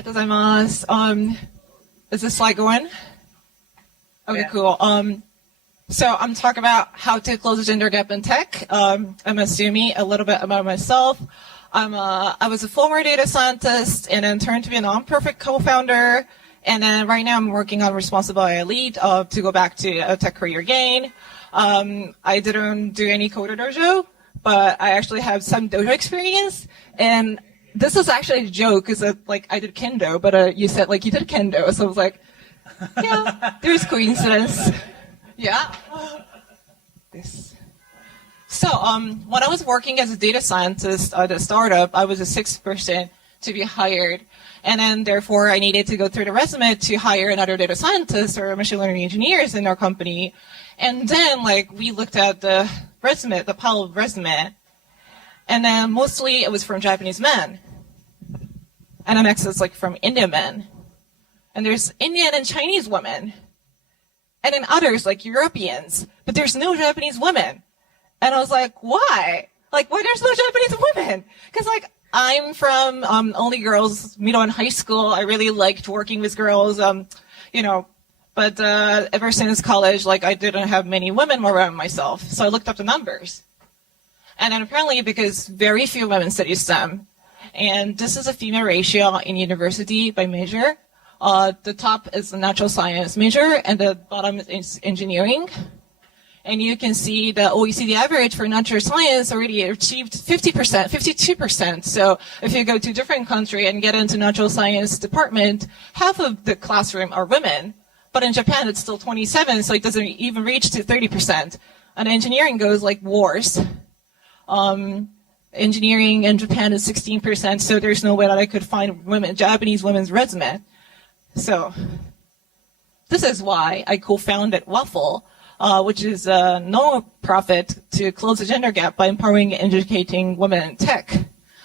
りがとうございます。Is this slide going? Okay, cool. So I'm talking about how to close the gender gap in tech. I'm assuming a little bit about myself. I was a former data scientist and then turned to be a non-profit co-founder. And then right now I'm working on Responsibility Lead to go back to a tech career again. I didn't do any CoderDojo, but I actually have some dojo experience. And this is actually a joke because like I did kendo, but you said like you did kendo, so I was like, yeah, there's coincidence. Yeah. This. So when I was working as a data scientist at a startup, I was the sixth person to be hired. And then therefore I needed to go through the resume to hire another data scientist or machine learning engineers in our company. And then like we looked at the resume, the pile of resume, and then mostly it was from Japanese men. And the next is like from Indian men. And there's Indian and Chinese women. And then others like Europeans. But there's no Japanese women. And I was like, why? Like, why there's no Japanese women? Because like I'm from only girls, middle and high school. I really liked working with girls, but ever since college, like I didn't have many women around myself. So I looked up the numbers. And then apparently because very few women study STEM, and this is a female ratio in university by major. The top is the natural science major, and the bottom is engineering. And you can see the OECD average for natural science already achieved 50%, 52%. So if you go to a different country and get into natural science department, half of the classroom are women. But in Japan, it's still 27, so it doesn't even reach to 30%. And engineering goes like wars. Engineering in Japan is 16%, so there's no way that I could find Japanese women's resume. So this is why I co-founded Waffle, which is a non-profit to close the gender gap by empowering and educating women in tech,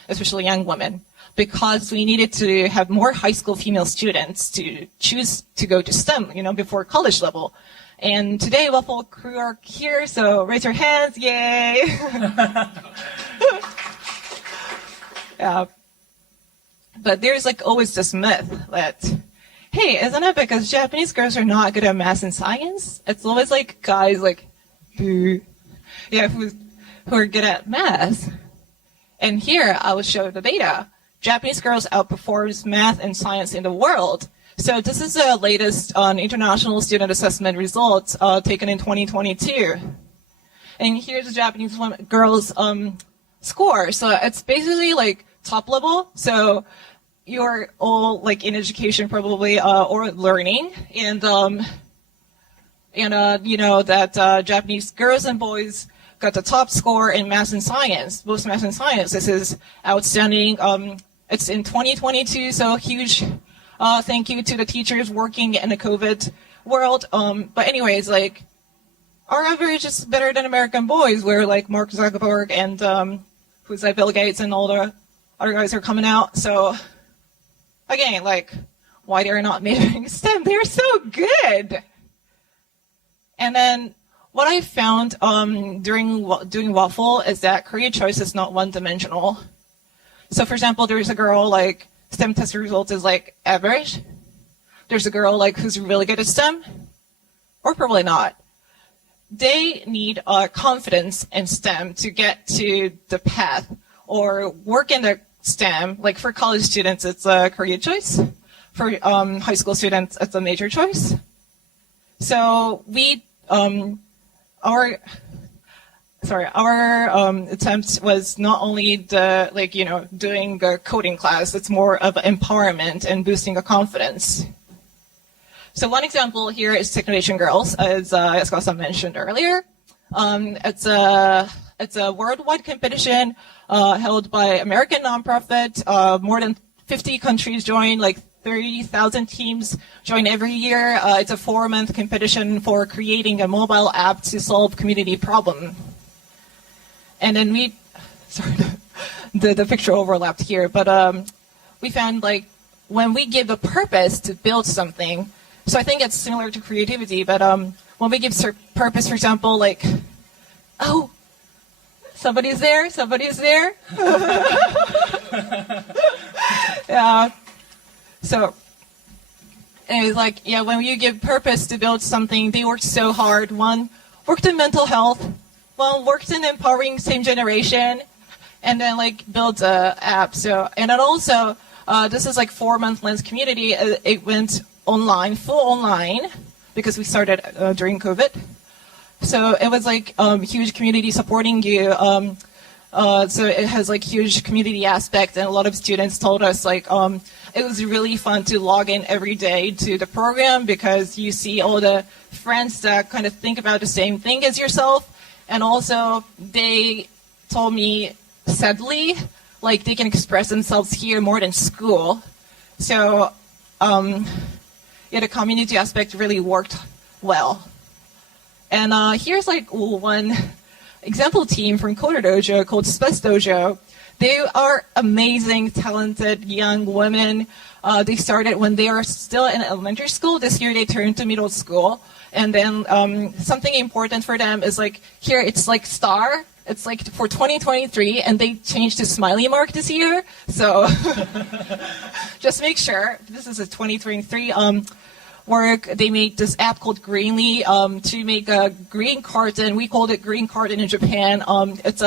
especially young women, because we needed to have more high school female students to choose to go to STEM, before college level. And today, Waffle crew are here, so raise your hands, yay! Yeah. But there's like always this myth that, hey, isn't it because Japanese girls are not good at math and science? It's always like guys like who are good at math. And here I will show the data. Japanese girls outperforms math and science in the world. So this is the latest international student assessment results taken in 2022. And here's the Japanese girls' score. So it's basically like top level. So you're all like in education probably or learning, and that Japanese girls and boys got the top score in math and science, both math and science. This is outstanding. It's in 2022, so huge thank you to the teachers working in the COVID world. But anyways, like our average is better than American boys, where like Mark Zuckerberg and who's like Bill Gates and all the other guys are coming out. So again, like why they're not majoring STEM? They're so good. And then what I found during doing Waffle is that career choice is not one-dimensional. So for example, there's a girl like STEM test results is like average. There's a girl like who's really good at STEM, or probably not. They need confidence in STEM to get to the path or work in the STEM. Like for college students, it's a career choice. For high school students, it's a major choice. So our attempt was not only the doing a coding class. It's more of empowerment and boosting the confidence. So one example here is Technovation Girls, as Yasukawa-san mentioned earlier. It's a worldwide competition held by American nonprofit. More than 50 countries join, like 30,000 teams join every year. It's a 4-month competition for creating a mobile app to solve community problem. And then the picture overlapped here, but we found like when we give a purpose to build something, so I think it's similar to creativity, but when we give purpose, for example, like, oh, somebody's there. Yeah. So it was like, yeah, when you give purpose to build something, they worked so hard. One worked in mental health, one worked in empowering same generation, and then like built a app. So, and then also, this is like 4-month lens community. It went online, full online, because we started during COVID. So it was like huge community supporting you. So it has like huge community aspect, and a lot of students told us like it was really fun to log in every day to the program because you see all the friends that kind of think about the same thing as yourself, and also they told me sadly like they can express themselves here more than school. So yeah, the community aspect really worked well. And here's like one example team from CoderDojo called CoderDojo. They are amazing, talented young women. They started when they are still in elementary school. This year they turned to middle school. And then something important for them is like, here it's like star. It's like for 2023, and they changed to smiley mark this year. So just make sure. This is a 2023 work. They made this app called Greenly to make a green carton. We called it green carton in Japan. It's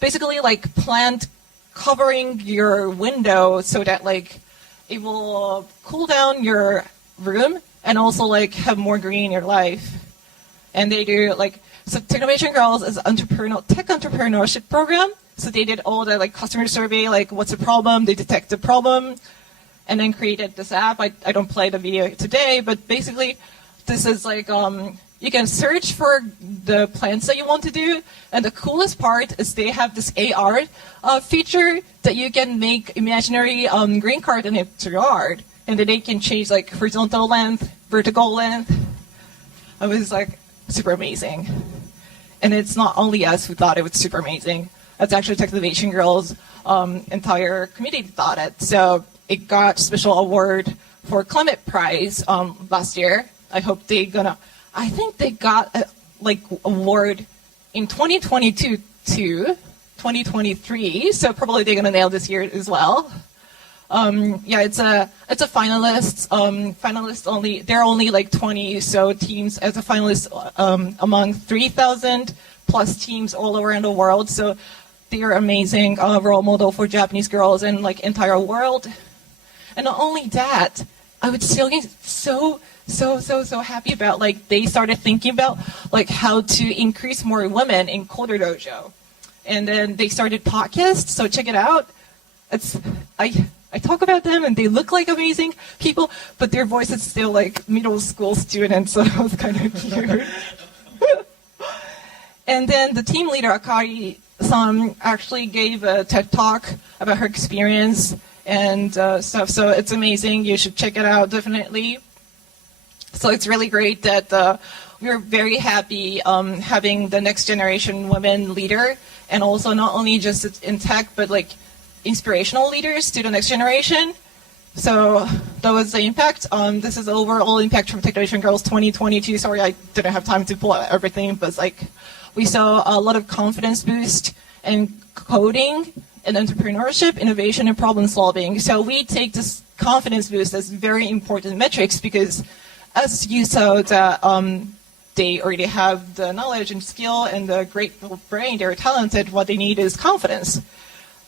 basically like plant covering your window so that like it will cool down your room and also like have more green in your life. And they do like, so Technovation Girls is an tech entrepreneurship program. So they did all the like customer survey, like what's the problem? They detect the problem, and then created this app. I don't play the video today, but basically this is like you can search for the plans that you want to do, and the coolest part is they have this AR feature that you can make imaginary green card in your yard, and then they can change like horizontal length, vertical length. It was like super amazing. And it's not only us who thought it was super amazing. It's actually Technovation Girls' entire community thought it. So it got special award for Climate Prize last year. I hope I think they got like award in 2022 to 2023. So probably they're gonna nail this year as well. Yeah, it's a finalist. Finalists only. There are only like 20 so teams as a finalist among 3,000 plus teams all around the world. So they are amazing role model for Japanese girls and like entire world. And not only that, I was still getting so happy about like they started thinking about like how to increase more women in CoderDojo, and then they started podcasts. So check it out. I talk about them and they look like amazing people, but their voice is still like middle school students, so it was kind of cute. And then the team leader, Akari-san, actually gave a TED Talk about her experience and stuff, so it's amazing. You should check it out, definitely. So it's really great that we're very happy having the next generation women leader, and also not only just in tech, but like inspirational leaders to the next generation. So that was the impact. This is overall impact from Technovation Girls 2022. Sorry, I didn't have time to pull out everything, but like we saw a lot of confidence boost in coding and entrepreneurship, innovation, and problem solving. So we take this confidence boost as very important metrics because as you saw that they already have the knowledge and skill and the great brain, they're talented, what they need is confidence.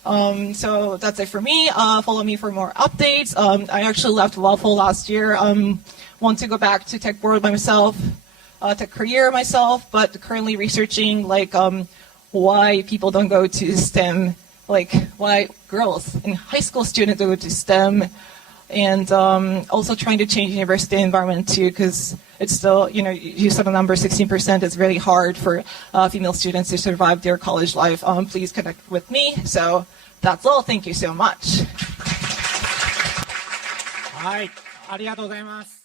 So that's it for me. Follow me for more updates. I actually left Waffle last year. Want to go back to tech world by myself, tech career myself, but currently researching like why people don't go to STEM, like why girls and high school students don't go to STEM, and also trying to change university environment too, because it's still, you know, you saw the number 16%. It's really hard for female students to survive their college life. Please connect with me. So that's all. Thank you so much. はい、ありがとうございます。